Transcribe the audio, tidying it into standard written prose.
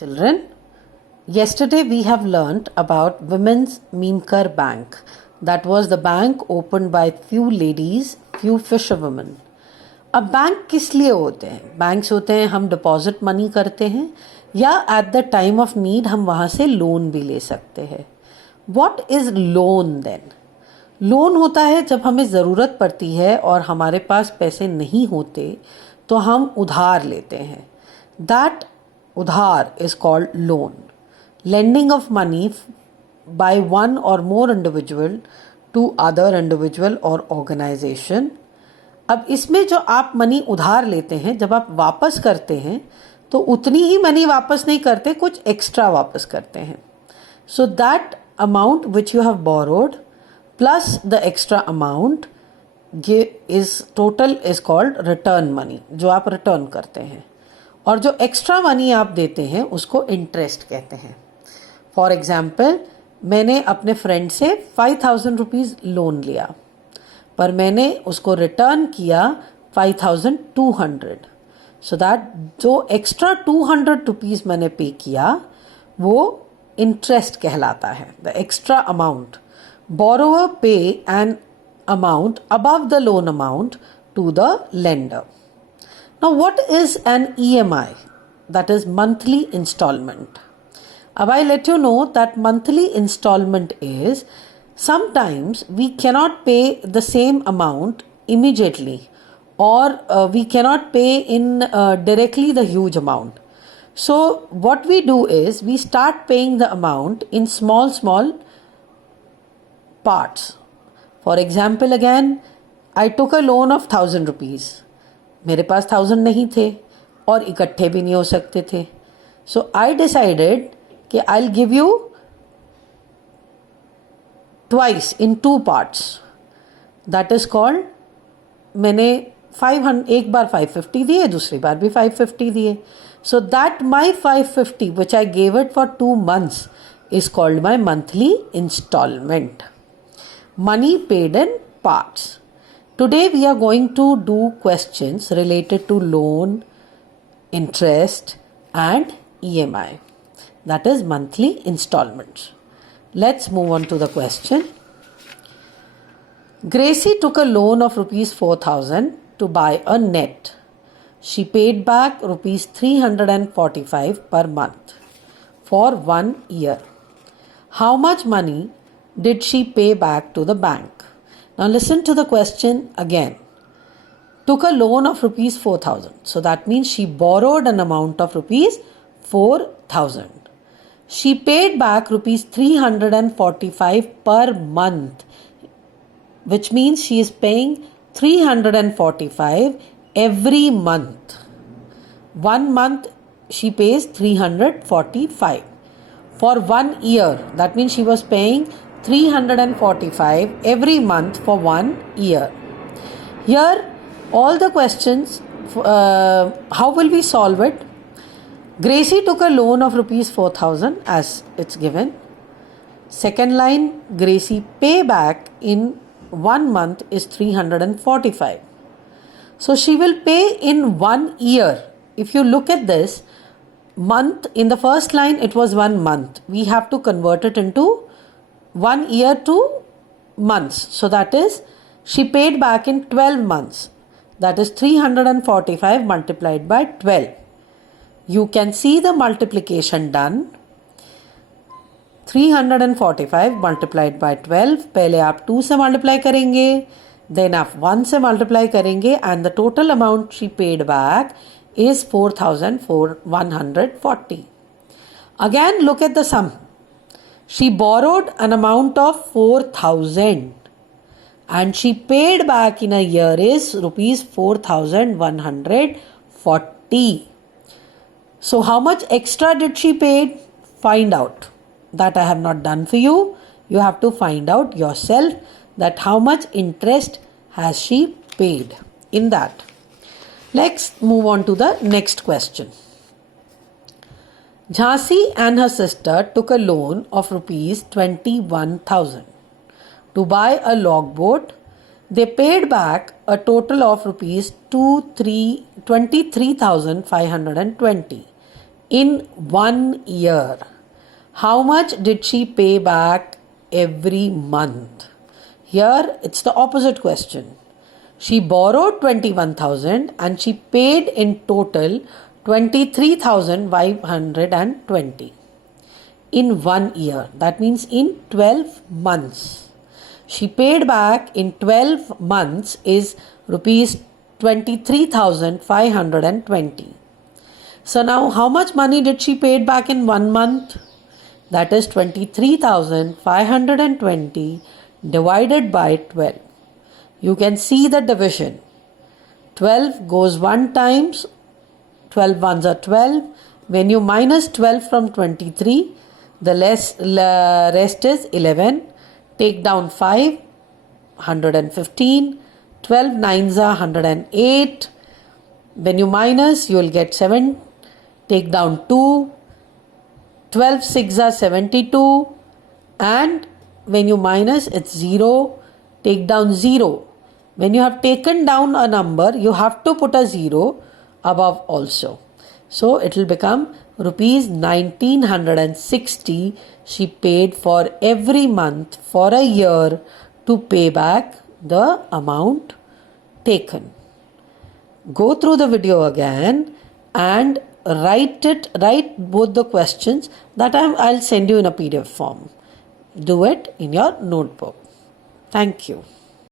Children, yesterday we have learnt about Women's Meemkar Bank. That was the bank opened by few ladies, few fisherwomen. अब bank किस लिए होते हैं? Banks होते हैं हम डिपॉजिट मनी करते हैं या at the time of need हम वहाँ से लोन भी ले सकते हैं. What is loan then? Loan होता है जब हमें ज़रूरत पड़ती है और हमारे पास पैसे नहीं होते तो हम उधार लेते हैं. दैट उधार is called loan. Lending of money by one or more individual to other individual or organization. अब इसमें जो आप मनी उधार लेते हैं जब आप वापस करते हैं तो उतनी ही मनी वापस नहीं करते, कुछ एक्स्ट्रा वापस करते हैं. So that amount which you have borrowed plus the extra amount is total is called return money, जो आप रिटर्न करते हैं. और जो एक्स्ट्रा मनी आप देते हैं उसको इंटरेस्ट कहते हैं. फॉर एग्जाम्पल, मैंने अपने फ्रेंड से 5,000 रुपीज़ लोन लिया पर मैंने उसको रिटर्न किया 5,200. सो दैट जो एक्स्ट्रा 200 रुपीज़ मैंने पे किया वो इंटरेस्ट कहलाता है. The extra amount. Borrower pay an amount above the loan amount to the lender. Now, what is an EMI? That is monthly installment. Now, I let you know that monthly installment is sometimes we cannot pay the same amount immediately or we cannot pay in directly the huge amount. So, what we do is we start paying the amount in small parts. For example, again, I took a loan of 1,000 rupees. मेरे पास 1,000 नहीं थे और इकट्ठे भी नहीं हो सकते थे. सो आई डिसाइडेड कि I will give you twice in 2 parts. That is called, मैंने 500 एक बार 550 दिए, दूसरी बार भी 550 दिए. So that my 550 which I gave it for 2 months is called my monthly instalment. Money paid in parts. Today we are going to do questions related to loan, interest and EMI. That is monthly installments. Let's move on to the question. Gracie took a loan of rupees 4,000 to buy a net. She paid back rupees 345 per month for 1 year. How much money did she pay back to the bank? Now listen to the question again. Took a loan of rupees 4,000. So that means she borrowed an amount of rupees 4,000. She paid back rupees 345 per month, which means she is paying 345 every month. 1 month she pays 345. For 1 year, that means she was paying 345 every month for 1 year. Here all the questions, how will we solve it? Gracie took a loan of rupees 4,000 as it's given. Second line, Gracie pay back in 1 month is 345. So she will pay in 1 year. If you look at this month, in the first line it was 1 month. We have to convert it into 1 year to months. So that is, she paid back in 12 months. That is 345 multiplied by 12. You can see the multiplication done. 345 multiplied by 12. पहले आप 2 से multiply करेंगे, then आप 1 से multiply करेंगे and the total amount she paid back is 4,140. Again, look at the sum. She borrowed an amount of 4,000 and she paid back in a year is rupees 4,140. So how much extra did she pay? Find out. That I have not done for you. You have to find out yourself that how much interest has she paid in that. Let's move on to the next question. Jhansi and her sister took a loan of rupees 21,000 to buy a logboat. They paid back a total of rupees 23,520 in 1 year, how much did she pay back every month? Here it's the opposite question. She borrowed 21,000 and she paid in total 23,520 in 1 year. That means in 12 months. She paid back in 12 months is rupees 23,520. So now how much money did she pay back in 1 month? That is 23,520 divided by 12. You can see the division. 12 goes 1 times, 12 ones are 12. When you minus 12 from 23, the rest is 11. Take down 5, 115. 12 nines are 108. When you minus, you will get 7. Take down 2. 12 6 are 72. And when you minus, it's 0. Take down 0. When you have taken down a number, you have to put a 0 above also. So it will become rupees 1960 she paid for every month for a year to pay back the amount taken. Go through the video again and write both the questions that I'll send you in a PDF form. Do it in your notebook. Thank you.